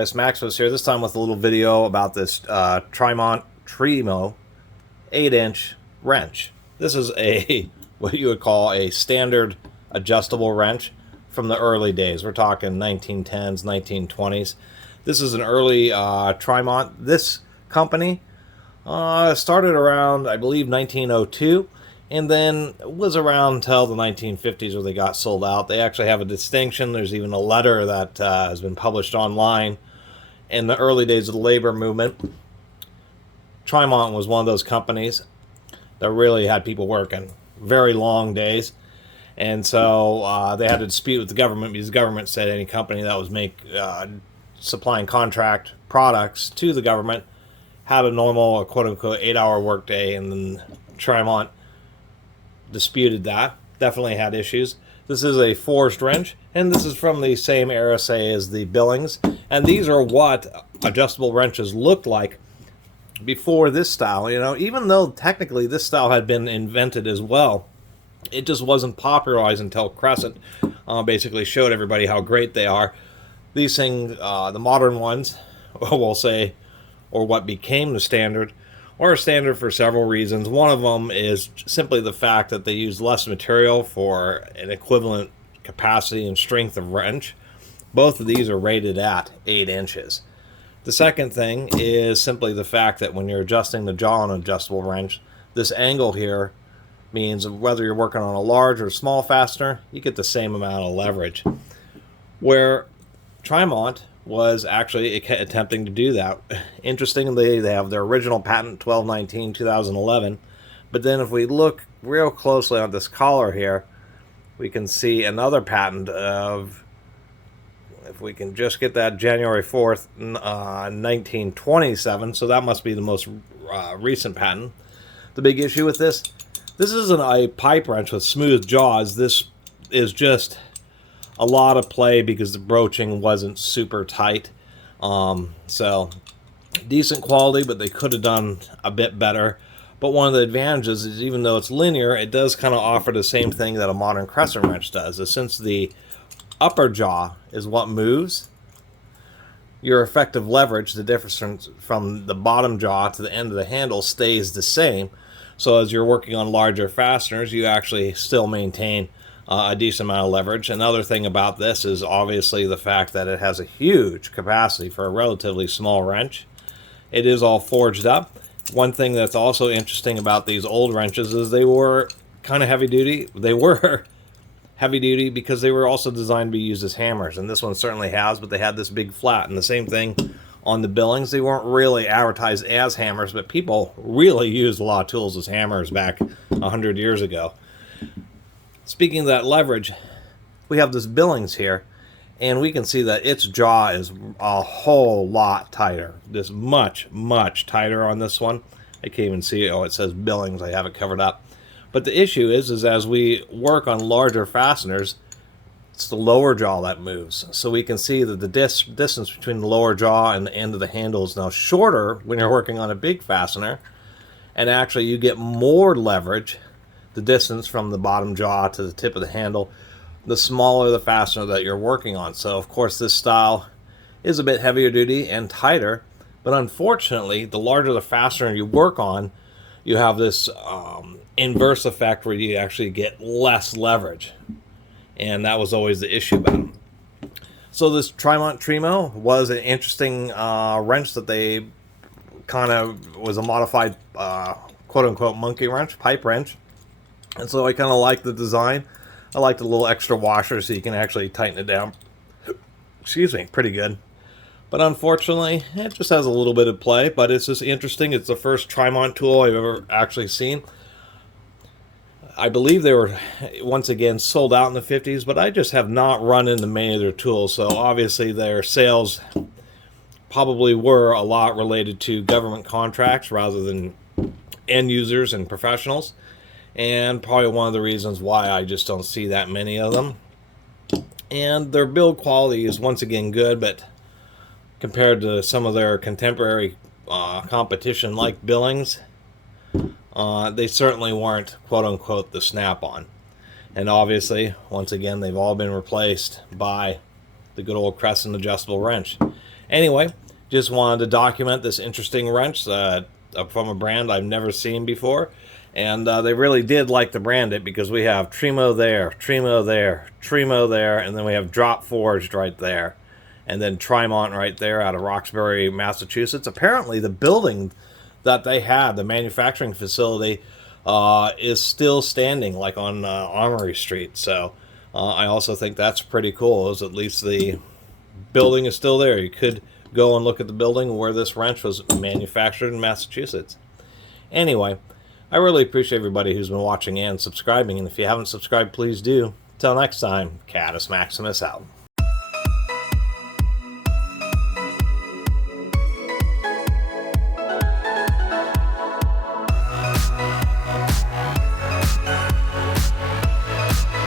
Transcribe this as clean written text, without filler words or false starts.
Catus, Maximus here, this time with a little video about this Trimont Trimo 8-inch wrench. This is a what you would call a standard adjustable wrench from the early days. We're talking 1910s, 1920s. This is an early Trimont. This company started around, I believe, 1902, and then was around until the 1950s where they got sold out. They actually have a distinction. There's even a letter that has been published online. In the early days of the labor movement, Trimont was one of those companies that really had people working very long days. And so they had a dispute with the government because the government said any company that was supplying contract products to the government had a normal, quote-unquote, 8-hour workday, and then Trimont disputed that. Definitely had issues. This is a forged wrench, and this is from the same era, say, as the Billings. And these are what adjustable wrenches looked like before this style. You know, even though technically this style had been invented as well, it just wasn't popularized until Crescent basically showed everybody how great they are. These things, the modern ones, we'll say, or what became the standard, are a standard for several reasons. One of them is simply the fact that they use less material for an equivalent capacity and strength of wrench. Both of these are rated at 8 inches. The second thing is simply the fact that when you're adjusting the jaw on an adjustable wrench, this angle here means whether you're working on a large or small fastener, you get the same amount of leverage. Where Trimont was actually attempting to do that. Interestingly, they have their original patent 1219-2011, but then if we look real closely on this collar here, we can see another patent of, if we can just get that, January 4th, 1927, so that must be the most recent patent. The big issue with this isn't a pipe wrench with smooth jaws. This is just a lot of play because the broaching wasn't super tight. So decent quality, but they could have done a bit better. But one of the advantages is, even though it's linear, it does kind of offer the same thing that a modern crescent wrench does. Is since the upper jaw is what moves, your effective leverage, the difference from the bottom jaw to the end of the handle, stays the same. So as you're working on larger fasteners, you actually still maintain a decent amount of leverage. Another thing about this is obviously the fact that it has a huge capacity for a relatively small wrench. It is all forged up. One thing that's also interesting about these old wrenches is they were kind of heavy duty. They were heavy duty because they were also designed to be used as hammers, and this one certainly has, but they had this big flat. And the same thing on the Billings. They weren't really advertised as hammers, but people really used a lot of tools as hammers back 100 years ago. Speaking of that leverage, we have this Billings here, and we can see that its jaw is a whole lot tighter. This much tighter on this one. I can't even see it. Oh, it says Billings. I have it covered up. But the issue is as we work on larger fasteners, it's the lower jaw that moves. So we can see that the distance between the lower jaw and the end of the handle is now shorter when you're working on a big fastener, and actually you get more leverage the distance from the bottom jaw to the tip of the handle, the smaller the fastener that you're working on. So of course this style is a bit heavier duty and tighter, but unfortunately the larger the fastener you work on, you have this inverse effect where you actually get less leverage, and that was always the issue about them. So this Trimont Trimo was an interesting wrench that they kind of was a modified quote-unquote monkey wrench, pipe wrench. And so I kind of like the design. I like the little extra washer so you can actually tighten it down. Excuse me, pretty good. But unfortunately, it just has a little bit of play, but it's just interesting. It's the first Trimont tool I've ever actually seen. I believe they were, once again, sold out in the 50s, but I just have not run into many of their tools. So obviously their sales probably were a lot related to government contracts rather than end users and professionals. And probably one of the reasons why I just don't see that many of them. And their build quality is once again good, but compared to some of their contemporary competition like Billings, they certainly weren't quote-unquote the snap-on. And obviously, once again, they've all been replaced by the good old Crescent adjustable wrench. Anyway, just wanted to document this interesting wrench from a brand I've never seen before. And they really did like to brand it because we have Trimo there, Trimo there, Trimo there, and then we have Drop Forged right there. And then Trimont right there out of Roxbury, Massachusetts. Apparently the building that they had, the manufacturing facility, is still standing, like on Armory Street. So I also think that's pretty cool, is at least the building is still there. You could go and look at the building where this wrench was manufactured in Massachusetts. Anyway, I really appreciate everybody who's been watching and subscribing, and if you haven't subscribed, please do. Till next time, Catus Maximus out.